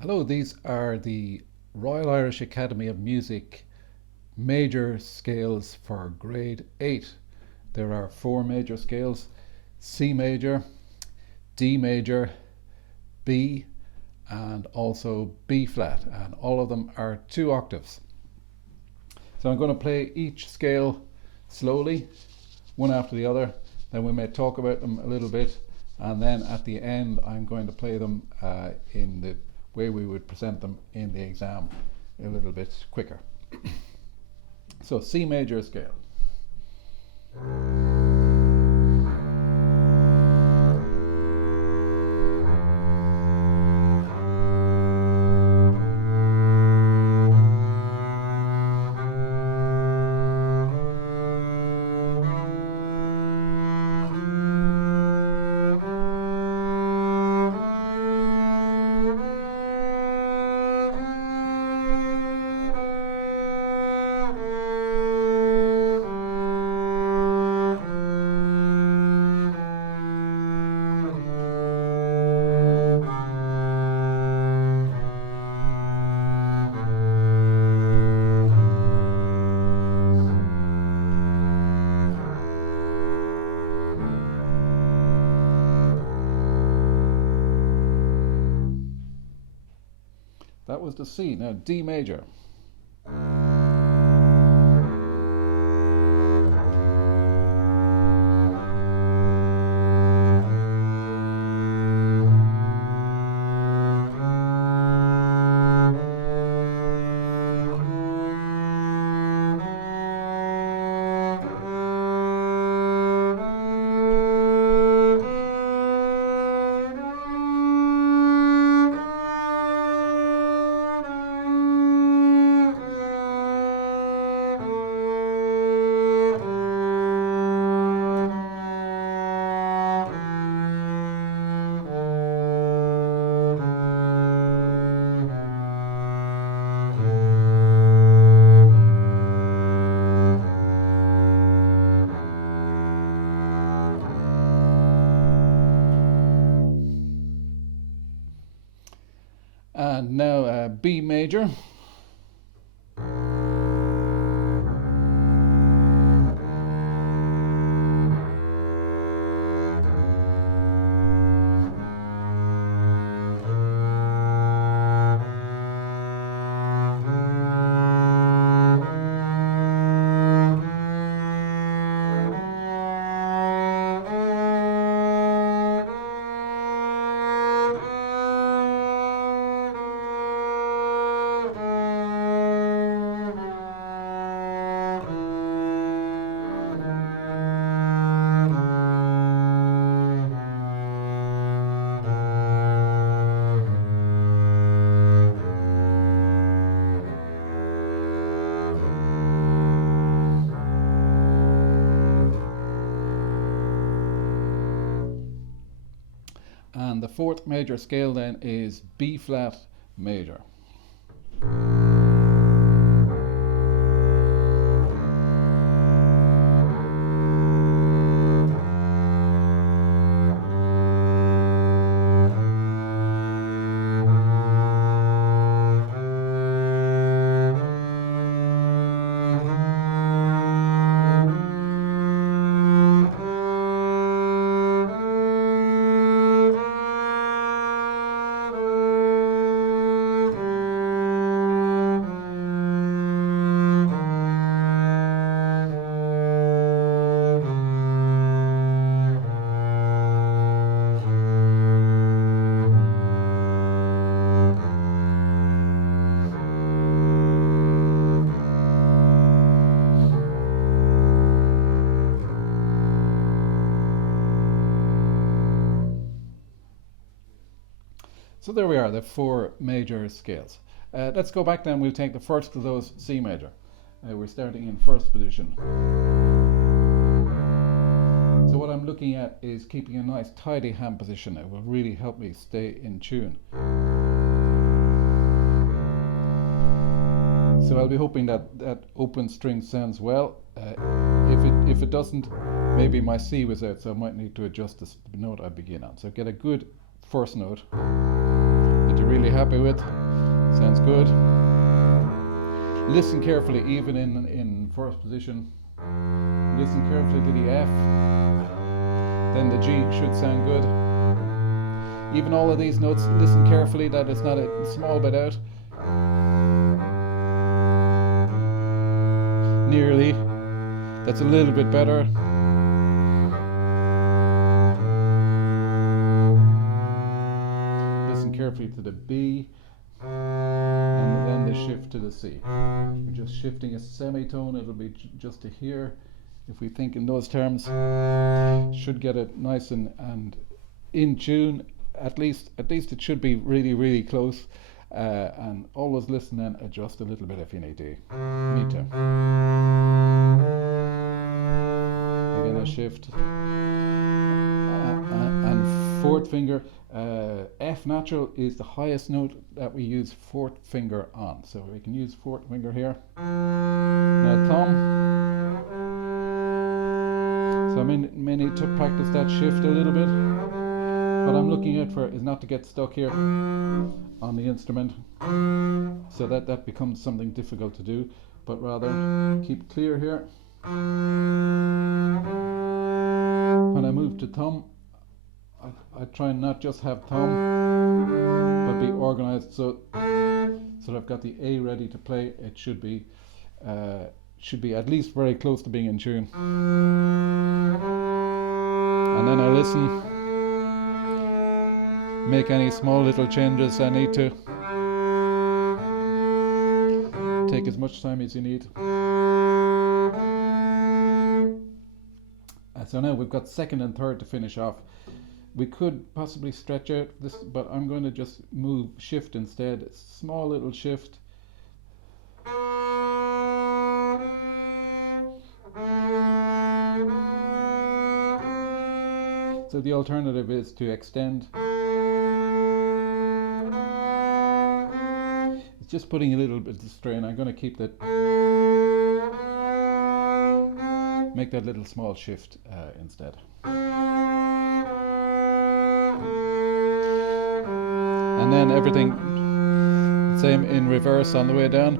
Hello, these are the Royal Irish Academy of Music major scales for grade 8. There are four major scales: C major, D major, B, and also B flat, and all of them are 2 octaves. So I'm going to play each scale slowly, one after the other, then we may talk about them a little bit, and then at the end I'm going to play them in the way we would present them in the exam, a little bit quicker. So C major scale. That was the C. Now D major. And now B major. And the fourth major scale then is B flat major. So there we are, the four major scales. Let's go back then, we'll take the first of those, C major. We're starting in first position. So what I'm looking at is keeping a nice tidy hand position. It will really help me stay in tune. So I'll be hoping that that open string sounds well. If it doesn't, maybe my C was out, so I might need to adjust the note I begin on. So get a good first note that you really have happy with. Sounds good. Listen carefully, even in first position. Listen carefully to the F. Then the G should sound good. Even all of these notes, listen carefully that it's not a small bit out. Nearly. That's a little bit better. Listen carefully to the B. And then the shift to the C. We're just shifting a semitone, it'll be just to here. If we think in those terms, should get it nice and in tune. At least it should be really, really close. And always listen and adjust a little bit if you need to. Again, a shift. And fourth finger. F natural is the highest note that we use fourth finger on. So we can use fourth finger here. Now thumb. So I may need to practice that shift a little bit. What I'm looking out for is not to get stuck here on the instrument, so that becomes something difficult to do, but rather keep clear here. When I move to thumb, I try and not just have thumb, but be organized so that I've got the A ready to play. It should be at least very close to being in tune. And then I listen, make any small little changes I need to. Take as much time as you need. So now we've got second and third to finish off. We could possibly stretch out this, but I'm going to just move shift instead. Small little shift. So the alternative is to extend. It's just putting a little bit of strain. I'm going to keep that. Make that little small shift instead. And then everything same in reverse on the way down.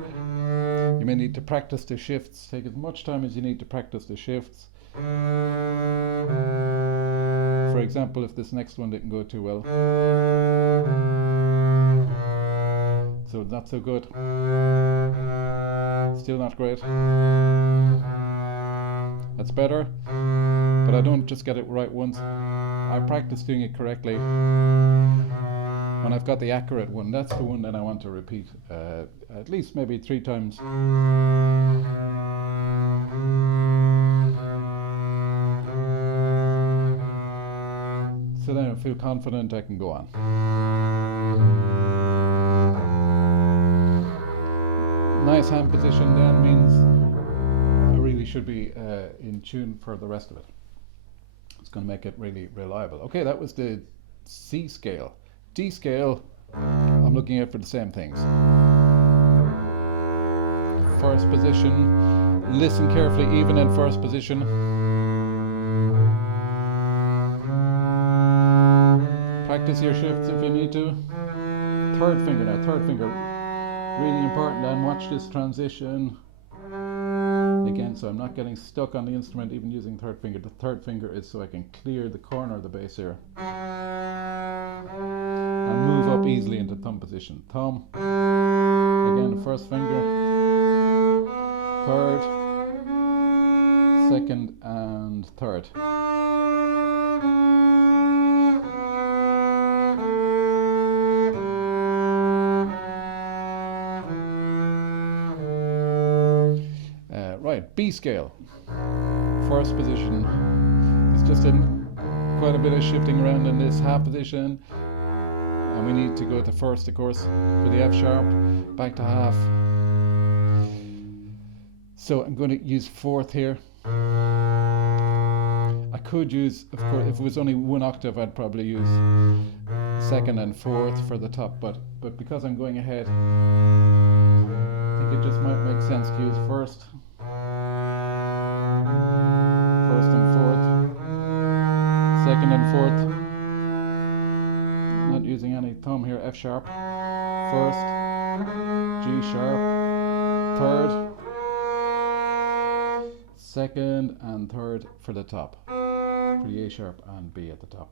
You may need to practice the shifts. Take as much time as you need to practice the shifts. For example, if this next one didn't go too well, so not so good, still not great. That's better, but I don't just get it right once. I practice doing it correctly. When I've got the accurate one, that's the one that I want to repeat at least maybe 3 times. So then I feel confident I can go on. Nice hand position then means I really should be in tune for the rest of it. It's going to make it really reliable. Okay, that was the C scale. D scale, I'm looking out for the same things. First position, listen carefully even in first position. Practice your shifts if you need to. Third finger now, third finger. Really important, and watch this transition. Again, so I'm not getting stuck on the instrument even using third finger. The third finger is so I can clear the corner of the bass here. And move up easily into thumb position. Thumb. Again, the first finger. Third. Second and third. Right, B scale. First position. It's just quite a bit of shifting around in this half position. And we need to go to first, of course, for the F sharp, back to half. So I'm going to use fourth here. I could use, of course, if it was only 1 octave, I'd probably use second and fourth for the top, but because I'm going ahead, I think it just might make sense to use first and fourth, second and fourth. Not using any thumb here, F sharp. first, G sharp, third, second and third for the top, for the A sharp and B at the top.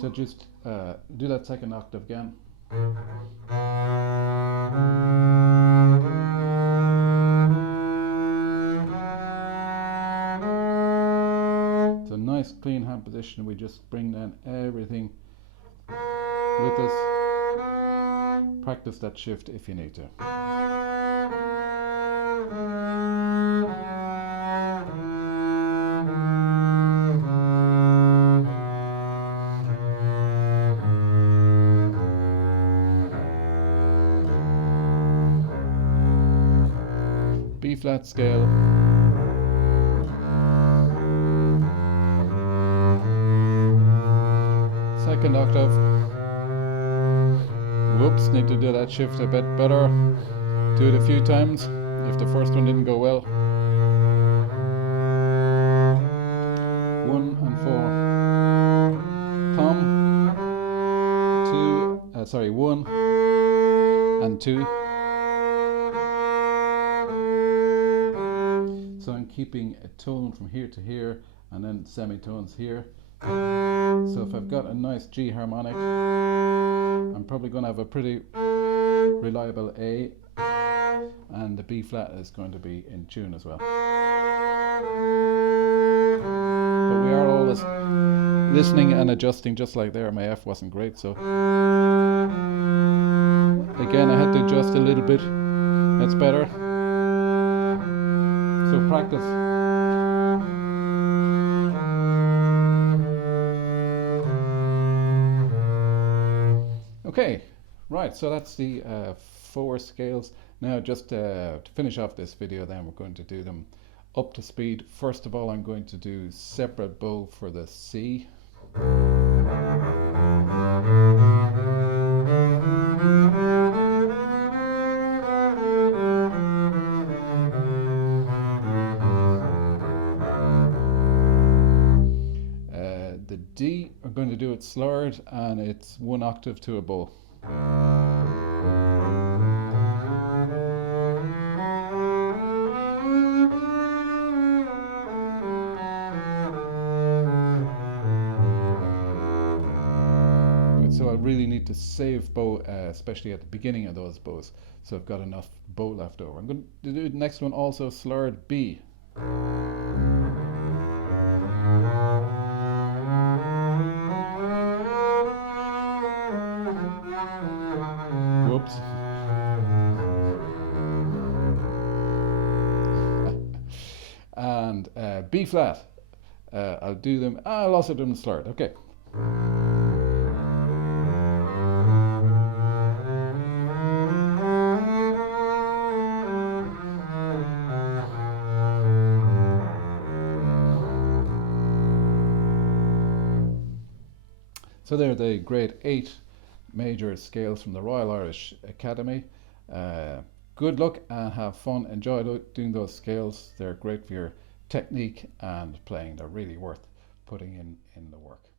So just do that second octave again. It's a nice clean hand position. We just bring down everything with us. Practice that shift if you need to. B flat scale. Second octave. Whoops, need to do that shift a bit better. Do it a few times if the first one didn't go well. 1 and 4. Thumb. 1 and 2. So I'm keeping a tone from here to here and then semitones here. So if I've got a nice G harmonic, I'm probably going to have a pretty reliable A, and the B flat is going to be in tune as well. But we are always listening and adjusting, just like there. My F wasn't great, so again I had to adjust a little bit. That's better. So practice. Okay, right, so that's the 4 scales. Now just to finish off this video, then we're going to do them up to speed. First of all, I'm going to do separate bow for the C. The D, I'm going to do it slurred, and it's 1 octave to a bow. So I really need to save bow, especially at the beginning of those bows, so I've got enough bow left over. I'm going to do the next one also slurred B. Whoops. And B flat. I'll do them. I'll also do them slurred. Okay. So they're the grade 8 major scales from the Royal Irish Academy. Good luck and have fun. Enjoy doing those scales. They're great for your technique and playing. They're really worth putting in the work.